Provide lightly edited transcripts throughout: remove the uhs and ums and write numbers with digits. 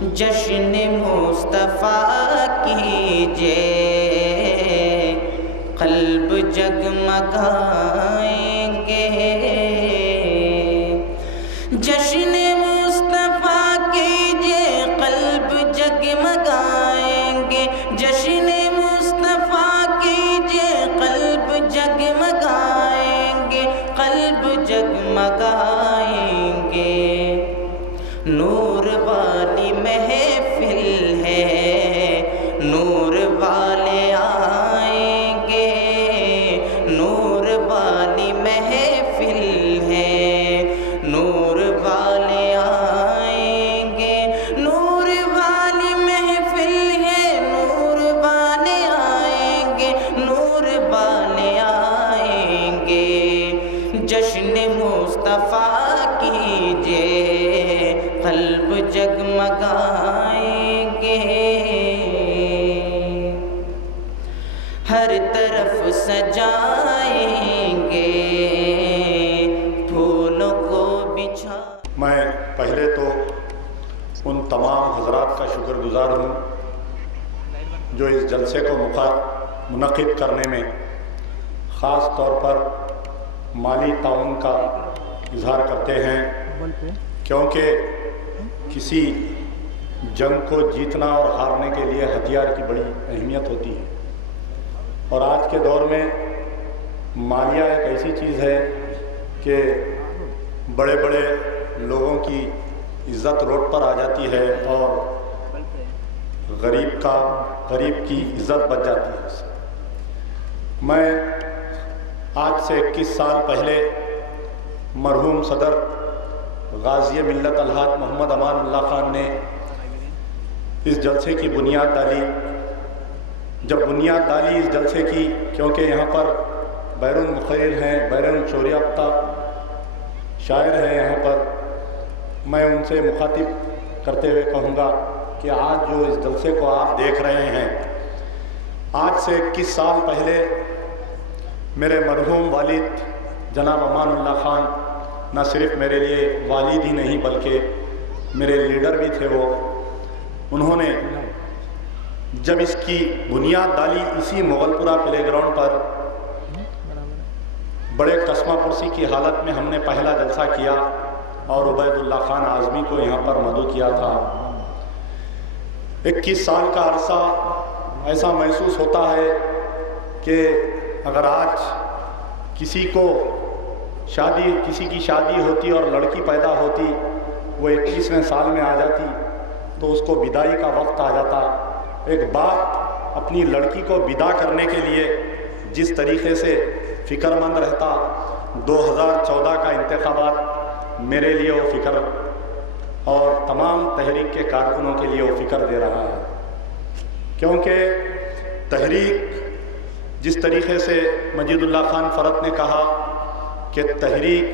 جشن مصطفیٰ کیجئے، قلب جگمگائیں گے۔ جشن مصطفیٰ کیجئے، قلب جگمگائیں گے۔ جشن مصطفیٰ کیجئے، قلب جگمگائیں گے، قلب جگمگائیں گے۔ نور والی محفل ہے، نور والے آئیں گے۔ نور والی محفل ہے، نور والے آئیں گے۔ نور والی محفل ہے، نور والے آئیں گے، نور والے آئیں گے۔ جشن مصطفیٰ کیجئے، قلب جگمگائیں گے۔ ہر طرف سجائیں گے، پھولوں کو بچھا۔ میں پہلے تو ان تمام حضرات کا شکر گزار ہوں جو اس جلسے کو منعقد کرنے میں خاص طور پر مالی تعاون کا اظہار کرتے ہیں، کیونکہ کسی جنگ کو جیتنا اور ہارنے کے لیے ہتھیار کی بڑی اہمیت ہوتی ہے، اور آج کے دور میں مالیہ ایک ایسی چیز ہے کہ بڑے بڑے لوگوں کی عزت روڈ پر آ جاتی ہے اور غریب کی عزت بچ جاتی ہے۔ میں آج سے 21 سال پہلے مرحوم صدر غازی ملت الحاج محمد امان اللہ خان نے اس جلسے کی بنیاد ڈالی۔ جب بنیاد ڈالی اس جلسے کی، کیونکہ یہاں پر بیرون مقرر ہیں، بیرون شعور یافتہ شاعر ہیں یہاں پر، میں ان سے مخاطب کرتے ہوئے کہوں گا کہ آج جو اس جلسے کو آپ دیکھ رہے ہیں، آج سے 21 سال پہلے میرے مرحوم والد جناب امان اللہ خان نہ صرف میرے لیے والد ہی نہیں بلکہ میرے لیڈر بھی تھے۔ انہوں نے جب اس کی بنیاد ڈالی، اسی مغل پورہ پلے گراؤنڈ پر بڑے قسمہ پرسی کی حالت میں ہم نے پہلا جلسہ کیا اور عبید اللہ خان اعظمی کو یہاں پر مدعو کیا تھا۔ 21 سال کا عرصہ ایسا محسوس ہوتا ہے کہ اگر آج کسی کی شادی ہوتی اور لڑکی پیدا ہوتی، وہ 21ویں سال میں آ جاتی تو اس کو بدائی کا وقت آ جاتا۔ ایک باپ اپنی لڑکی کو ودا کرنے کے لیے جس طریقے سے فکر مند رہتا، 2014 کا انتخابات میرے لیے وہ فکر اور تمام تحریک کے کارکنوں کے لیے وہ فکر دے رہا ہے، کیونکہ تحریک جس طریقے سے مجید اللہ خان فرت نے کہا کہ تحریک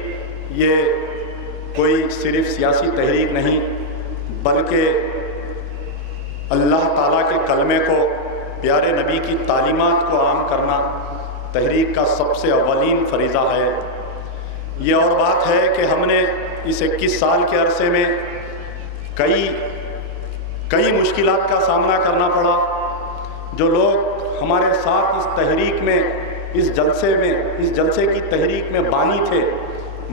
یہ کوئی صرف سیاسی تحریک نہیں بلکہ اللہ تعالیٰ کے کلمے کو، پیارے نبی کی تعلیمات کو عام کرنا تحریک کا سب سے اولین فریضہ ہے۔ یہ اور بات ہے کہ ہم نے اس 21 سال کے عرصے میں کئی مشکلات کا سامنا کرنا پڑا۔ جو لوگ ہمارے ساتھ اس تحریک میں، اس جلسے کی تحریک میں بانی تھے،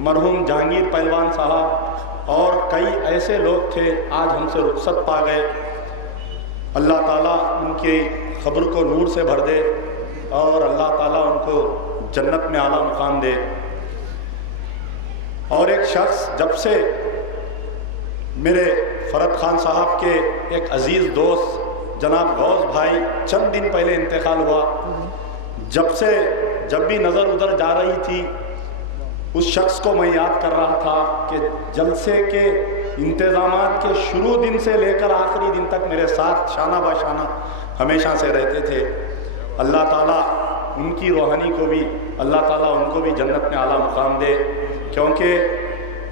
مرحوم جہانگیر پہلوان صاحب اور کئی ایسے لوگ تھے، آج ہم سے رخصت پا گئے۔ اللہ تعالیٰ ان کی قبر کو نور سے بھر دے اور اللہ تعالیٰ ان کو جنت میں اعلیٰ مقام دے۔ اور ایک شخص، جب سے میرے فرت خان صاحب کے ایک عزیز دوست جناب غوث بھائی چند دن پہلے انتقال ہوا، جب بھی نظر ادھر جا رہی تھی اس شخص کو میں یاد کر رہا تھا کہ جلسے کے انتظامات کے شروع دن سے لے کر آخری دن تک میرے ساتھ شانہ بہ شانہ ہمیشہ سے رہتے تھے۔ اللہ تعالیٰ ان کی روحانی کو بھی، اللہ تعالیٰ ان کو بھی جنت میں اعلیٰ مقام دے، کیونکہ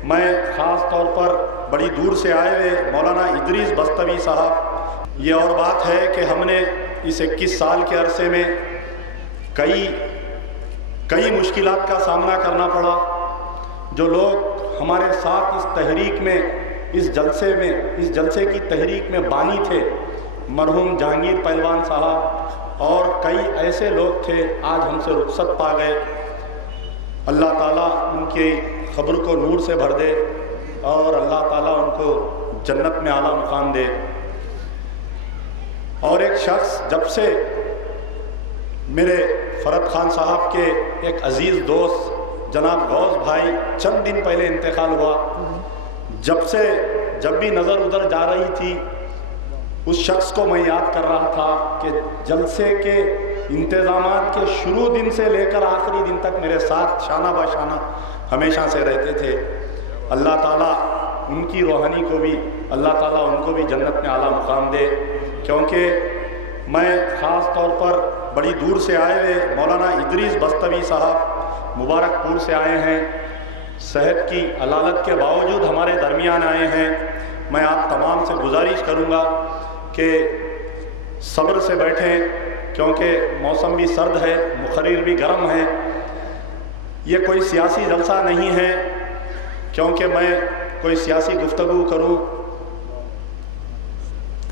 میں خاص طور پر بڑی دور سے آئے ہوئے مولانا ادریس بستوی صاحب، یہ اور بات ہے کہ ہم نے اس 21 سال کے عرصے میں کئی مشکلات کا سامنا کرنا پڑا۔ جو لوگ ہمارے ساتھ اس تحریک میں اس جلسے کی تحریک میں بانی تھے مرحوم جہانگیر پہلوان صاحب اور کئی ایسے لوگ تھے، آج ہم سے رخصت پا گئے۔ اللہ تعالیٰ ان کی قبر کو نور سے بھر دے اور اللہ تعالیٰ ان کو جنت میں اعلیٰ مقام دے۔ اور ایک شخص، جب سے میرے فرد خان صاحب کے ایک عزیز دوست جناب غوث بھائی چند دن پہلے انتقال ہوا، جب بھی نظر ادھر جا رہی تھی اس شخص کو میں یاد کر رہا تھا کہ جلسے کے انتظامات کے شروع دن سے لے کر آخری دن تک میرے ساتھ شانہ بہ شانہ ہمیشہ سے رہتے تھے۔ اللہ تعالیٰ ان کی روحانی کو بھی، اللہ تعالیٰ ان کو بھی جنت میں اعلیٰ مقام دے۔ کیونکہ میں خاص طور پر بڑی دور سے آئے ہوئے مولانا ادریس بستوی صاحب مبارک پور سے آئے ہیں، صحت کی علالت کے باوجود ہمارے درمیان آئے ہیں۔ میں آپ تمام سے گزارش کروں گا کہ صبر سے بیٹھیں، کیونکہ موسم بھی سرد ہے، مقرر بھی گرم ہے۔ یہ کوئی سیاسی جلسہ نہیں ہے کیونکہ میں کوئی سیاسی گفتگو کروں۔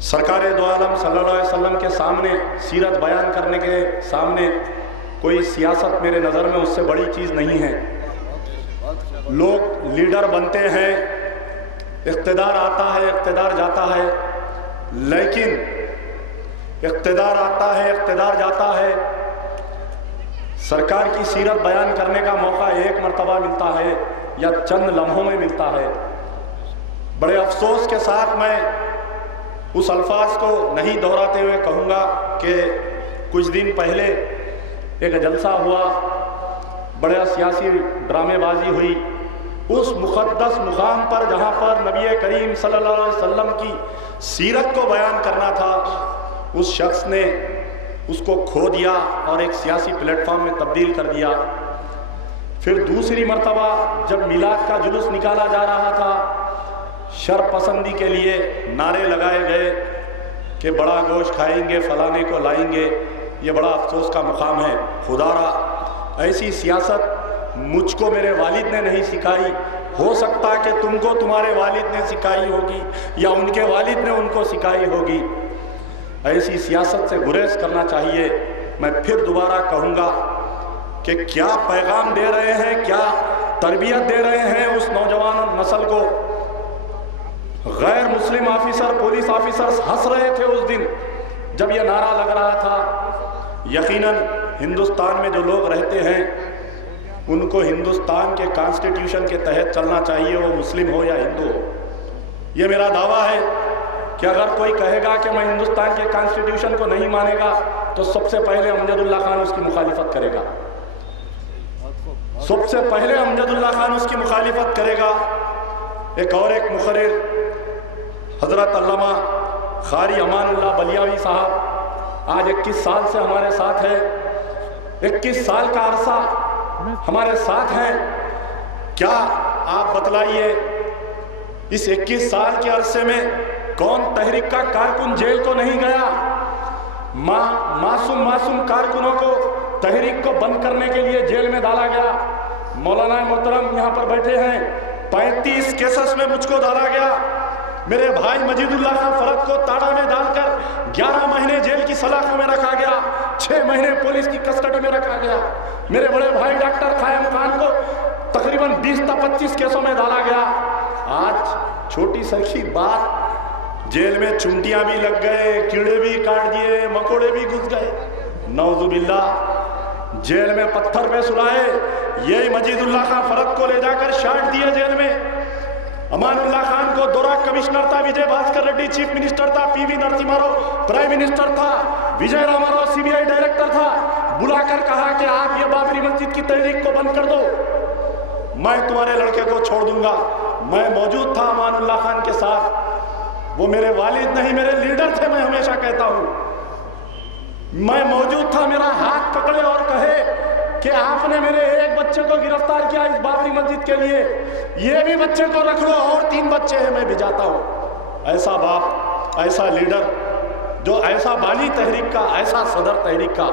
سرکار دو عالم صلی اللہ علیہ وسلم کے سامنے سیرت بیان کرنے کے سامنے کوئی سیاست میرے نظر میں اس سے بڑی چیز نہیں ہے۔ لوگ لیڈر بنتے ہیں، اقتدار آتا ہے، اقتدار جاتا ہے، لیکن اقتدار آتا ہے، اقتدار جاتا ہے، سرکار کی سیرت بیان کرنے کا موقع ایک مرتبہ ملتا ہے یا چند لمحوں میں ملتا ہے۔ بڑے افسوس کے ساتھ میں اس الفاظ کو نہیں دہراتے ہوئے کہوں گا کہ کچھ دن پہلے ایک جلسہ ہوا، بڑا سیاسی ڈرامے بازی ہوئی، اس مقدس مقام پر جہاں پر نبی کریم صلی اللہ علیہ وسلم کی سیرت کو بیان کرنا تھا، اس شخص نے اس کو کھو دیا اور ایک سیاسی پلیٹ فارم میں تبدیل کر دیا۔ پھر دوسری مرتبہ جب میلاد کا جلوس نکالا جا رہا تھا، شر پسندی کے لیے نعرے لگائے گئے کہ بڑا گوشت کھائیں گے، فلانے کو لائیں گے۔ یہ بڑا افسوس کا مقام ہے۔ خدا را ایسی سیاست مجھ کو میرے والد نے نہیں سکھائی، ہو سکتا کہ تم کو تمہارے والد نے سکھائی ہوگی یا ان کے والد نے ان کو سکھائی ہوگی۔ ایسی سیاست سے گریز کرنا چاہیے۔ میں پھر دوبارہ کہوں گا کہ کیا پیغام دے رہے ہیں، کیا تربیت دے رہے ہیں اس نوجوان نسل کو۔ غیر مسلم آفیسر، پولیس آفیسر ہنس رہے تھے اس دن جب یہ نعرہ لگ رہا تھا۔ یقیناً ہندوستان میں جو لوگ رہتے ہیں ان کو ہندوستان کے کانسٹیٹیوشن کے تحت چلنا چاہیے، وہ مسلم ہو یا ہندو ہو۔ یہ میرا دعویٰ ہے کہ اگر کوئی کہے گا کہ میں ہندوستان کے کانسٹیٹیوشن کو نہیں مانے گا تو سب سے پہلے امجد اللہ خان اس کی مخالفت کرے گا، سب سے پہلے امجد اللہ خان اس کی مخالفت کرے گا۔ ایک مقرر حضرت علامہ قاری امان اللہ بلیاوی صاحب آج 21 سال سے ہمارے ساتھ ہے، 21 سال کا عرصہ ہمارے ساتھ ہیں۔ کیا آپ بتلائیے اس 21 سال کے عرصے میں کون تحریک کا کارکن جیل کو نہیں گیا؟ معصوم کارکنوں کو تحریک کو بند کرنے کے لیے جیل میں ڈالا گیا۔ مولانا محترم یہاں پر بیٹھے ہیں، 35 کیسز میں مجھ کو ڈالا گیا۔ میرے بھائی مجید اللہ خان فرد کو تاڑا میں ڈال کر 11 مہینے جیل کی سلاخوں میں رکھا گیا، 6 مہینے پولیس کی کسٹڈی میں رکھا گیا۔ میرے بڑے بھائی ڈاکٹر قائم خان کو تقریباً 20 تا 25 کیسوں میں ڈالا گیا۔ آج چھوٹی سرخی بات، جیل میں چونٹیاں بھی لگ گئے، کیڑے بھی کاٹ دیے، مکوڑے بھی گھس گئے، نعوذ باللہ۔ جیل میں پتھر پہ سلائے، یہی مجید اللہ خان فرد کو لے جا کر شاٹ دیے جیل میں۔ امان اللہ خان کو دورا کمشنر تھا، وجے بھاسکر ریڈی چیف منسٹر تھا، پی وی نرسمہا راؤ پرائم منسٹر تھا، وجے راما راؤ سی بی آئی ڈائریکٹر تھا۔ بلا کر کہا کہ آپ یہ بابری مسجد کی تحریک کو بند کر دو، میں تمہارے لڑکے کو چھوڑ دوں گا۔ میں موجود تھا امان اللہ خان کے ساتھ، وہ میرے والد نہیں میرے لیڈر تھے، میں ہمیشہ کہتا ہوں۔ میں موجود تھا، میرا ہاتھ پکڑے اور کہے کہ آپ نے میرے ایک بچے کو گرفتار کیا اس بابری مسجد کے لیے، یہ بھی بچے کو رکھ لو، اور 3 بچے ہیں، میں بھی جاتا ہوں۔ ایسا باپ، ایسا لیڈر، جو ایسا بانی تحریک کا، ایسا صدر تحریک کا۔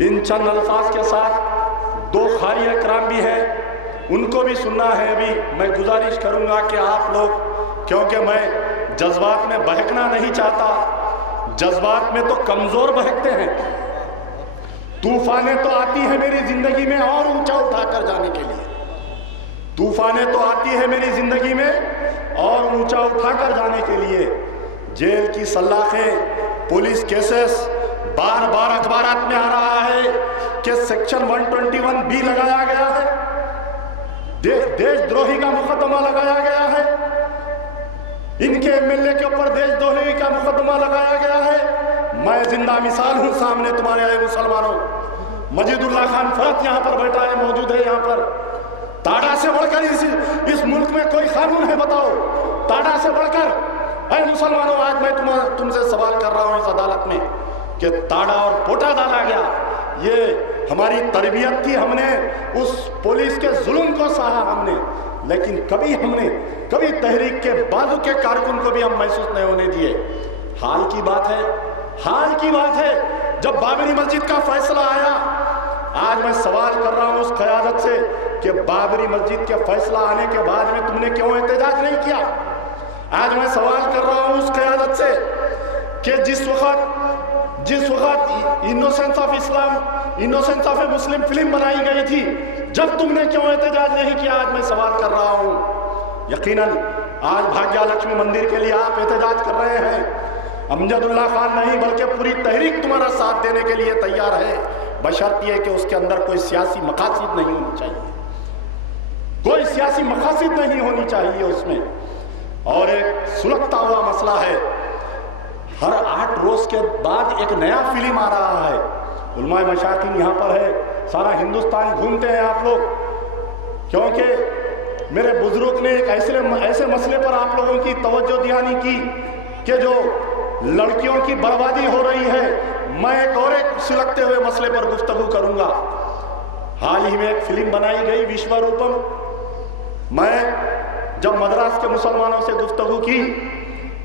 ان چند الفاظ کے ساتھ 2 قاری اکرام بھی ہیں، ان کو بھی سننا ہے. ابھی میں گزارش کروں گا کہ آپ لوگ, کیونکہ میں جذبات میں بہکنا نہیں چاہتا, جذبات میں تو کمزور بہکتے ہیں. طوفانیں تو آتی ہیں میری زندگی میں اور اونچا اٹھا کر جانے کے لیے, طوفانیں تو آتی ہے میری زندگی میں اور اونچا اٹھا کر جانے کے لیے. جیل کی سلاخیں, پولیس کیسز, بار بار اخبارات میں آ رہا ہے کہ سیکشن 121B لگایا گیا ہے, دیش دروہی کا مقدمہ لگایا گیا ہے, ان کے MLA کے اوپر دیش دروہی کا مقدمہ لگایا گیا ہے. میں زندہ مثال ہوں سامنے تمہارے آئے مسلمانوں. مجید اللہ خان فرت یہاں پر بیٹھا ہے, موجود ہے یہاں پر. ٹاڈا سے بڑھ کر اس ملک میں کوئی قانون ہے بتاؤ؟ ٹاڈا سے بڑھ کر اے مسلمانوں, آج میں تم سے سوال کر رہا ہوں اس عدالت میں کہ ٹاڈا اور پوٹا ڈالا گیا, یہ ہماری تربیت تھی, ہم نے اس پولیس کے ظلم کو سہا ہم نے, لیکن کبھی تحریک کے بازو کے کارکن کو بھی ہم محسوس نہیں ہونے دیے. حال کی بات ہے جب بابری مسجد کا فیصلہ آیا, آج میں سوال کر رہا ہوں اس قیادت سے کہ بابری مسجد کے فیصلہ آنے کے بعد میں تم نے کیوں احتجاج نہیں کیا؟ آج میں سوال کر رہا ہوں اس قیادت سے کہ جس وقت innocence of Islam, innocence of a Muslim film بنائی گئی تھی, جب تم نے کیوں احتجاج نہیں کیا؟ آج میں سوال کر رہا ہوں. یقیناً آج بھاگیہ لکشمی مندر کے لیے آپ احتجاج کر رہے ہیں, امجد اللہ خان نہیں بلکہ پوری تحریک تمہارا ساتھ دینے کے لیے تیار ہے, بشرط یہ کہ اس کے اندر کوئی سیاسی مقاصد نہیں ہونی چاہیے, کوئی سیاسی مقاصد نہیں ہونی چاہیے اس میں. اور ایک سلگتا ہوا مسئلہ ہے, ہر 8 روز کے بعد ایک نیا فلم آ رہا ہے. علماء مشاکین یہاں پر ہے, سارا ہندوستان گھومتے ہیں آپ لوگ, کیونکہ میرے بزرگ نے ایک ایسے مسئلے پر آپ لوگوں کی توجہ دہانی کی کہ جو لڑکیوں کی بربادی ہو رہی ہے. میں ایک سلگتے ہوئے مسئلے پر گفتگو کروں گا. حال ہی میں ایک فلم بنائی گئی وشوا روپم. میں جب مدراس کے مسلمانوں سے گفتگو کی,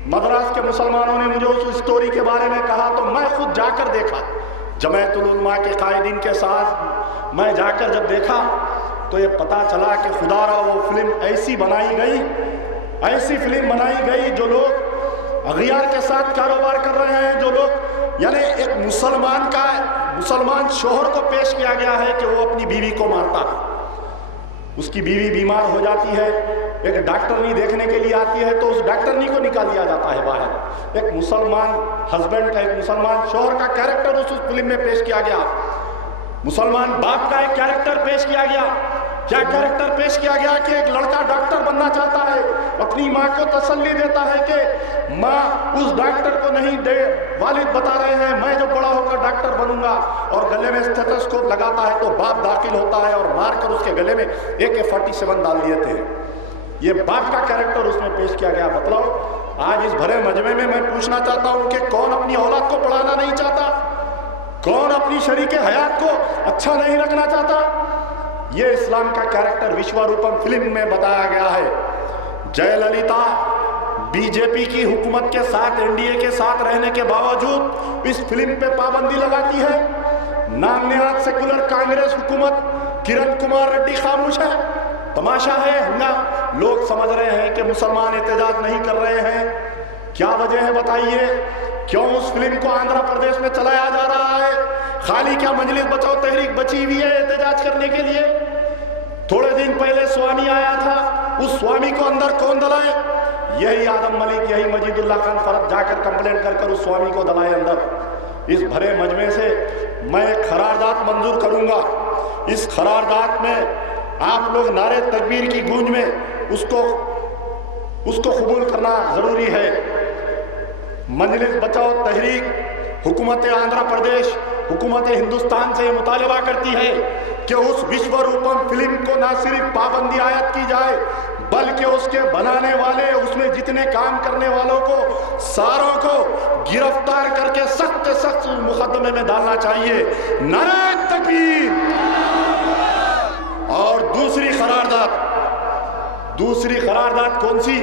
مدراس کے مسلمانوں نے مجھے اس اسٹوری کے بارے میں کہا تو میں خود جا کر دیکھا, جمعیت العلماء کے قائدین کے ساتھ میں جا کر جب دیکھا تو یہ پتا چلا کہ خدا را وہ فلم ایسی فلم بنائی گئی جو لوگ اغیار کے ساتھ کاروبار کر رہے ہیں, جو لوگ یعنی ایک مسلمان شوہر کو پیش کیا گیا ہے کہ وہ اپنی بیوی کو مارتا ہے, اس کی بیوی بیمار ہو جاتی ہے, ایک ڈاکٹرنی دیکھنے کے لیے آتی ہے تو اس ڈاکٹرنی کو نکال دیا جاتا ہے باہر. ایک مسلمان ہسبینڈ کا, ایک مسلمان شوہر کا کیریکٹر اس فلم میں پیش کیا گیا, مسلمان باپ کا ایک کیریکٹر پیش کیا گیا. کیا کیریکٹر پیش کیا گیا کہ ایک لڑکا ڈاکٹر بننا چاہتا ہے, اپنی ماں کو تسلی دیتا ہے کہ ماں اس ڈاکٹر کو نہیں دے, والد بتا رہے ہیں میں جو بڑا ہو کر ڈاکٹر بنوں گا, اور گلے میں اسٹیتھوسکوپ لگاتا ہے تو باپ داخل ہوتا ہے اور مار کر اس کے گلے میں AK-47 ڈال دیتے ہیں. یہ باپ کا کیریکٹر اس میں پیش کیا گیا. بتلاؤ آج اس بھرے مجمع میں میں پوچھنا چاہتا ہوں کہ کون اپنی اولاد کو پڑھانا نہیں چاہتا, کون اپنی شریک حیات کو اچھا نہیں رکھنا چاہتا؟ یہ اسلام کا کیریکٹر وشوا روپم فلم میں بتایا گیا ہے. جے للیتا BJP کی حکومت کے ساتھ, NDA کے ساتھ رہنے کے باوجود اس فلم پہ پابندی لگاتی ہے. نام نہاد سیکولر کانگریس حکومت کرن کمار ریڈی خاموش ہے. تماشا ہے, لوگ سمجھ رہے ہیں کہ مسلمان احتجاج نہیں کر رہے ہیں. کیا وجہ ہے بتائیے؟ کیوں اس فلم کو آندھرا پردیش میں چلایا جا رہا ہے؟ خالی کیا مجلس بچاؤ تحریک بچی ہوئی ہے احتجاج کرنے کے لیے؟ تھوڑے دن پہلے سوامی آیا تھا, اس سوامی کو اندر کون دلائے؟ یہی آدم ملک, یہی مجید اللہ خان فرت جا کر کمپلینٹ کر اس سوامی کو دلائے اندر. اس بھرے مجمع سے میں ایک قرارداد منظور کروں گا. اس قرارداد میں آپ لوگ نعرے تکبیر کی گونج میں اس کو قبول کرنا ضروری ہے. مجلس بچاؤ تحریک حکومت آندھرا پردیش, حکومت ہندوستان سے مطالبہ کرتی ہے کہ اس وشوا روپم فلم کو نہ صرف پابندی عائد کی جائے بلکہ اس کے بنانے والے, اس میں جتنے کام کرنے والوں کو ساروں کو گرفتار کر کے سخت سخت مقدمے میں ڈالنا چاہیے. نعرہ تکبیر. اور دوسری قرارداد کون سی؟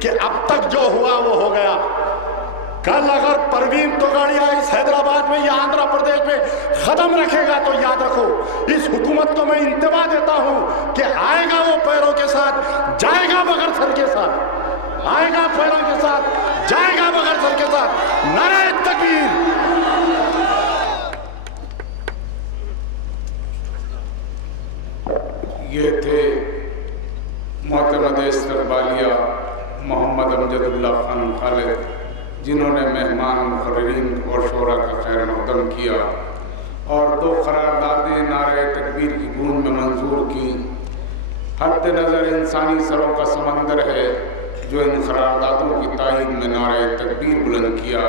کہ اب تک جو ہوا وہ ہو گیا. کل اگر پروین توگاڑیا اس حیدرآباد میں یا آندھرا پردیش میں قدم رکھے گا تو یاد رکھو اس حکومت کو میں انتباہ دیتا ہوں کہ آئے گا وہ پیروں کے ساتھ، جائے گا بغیر سر کے ساتھ، آئے گا پیروں کے ساتھ، جائے گا بغیر سر کے ساتھ۔ نعرہ تکبیر۔ یہ تھے معتمد استقبالیہ محمد امجد اللہ خان خالد، جنہوں نے مہمان، مقررین اور شعراء کا خیر مقدم کیا اور 2 قراردادیں نعرہ تکبیر کی گونج میں منظور کی۔ حد نظر انسانی سروں کا سمندر ہے جو ان قراردادوں کی تائید میں نعرہ تکبیر بلند کیا۔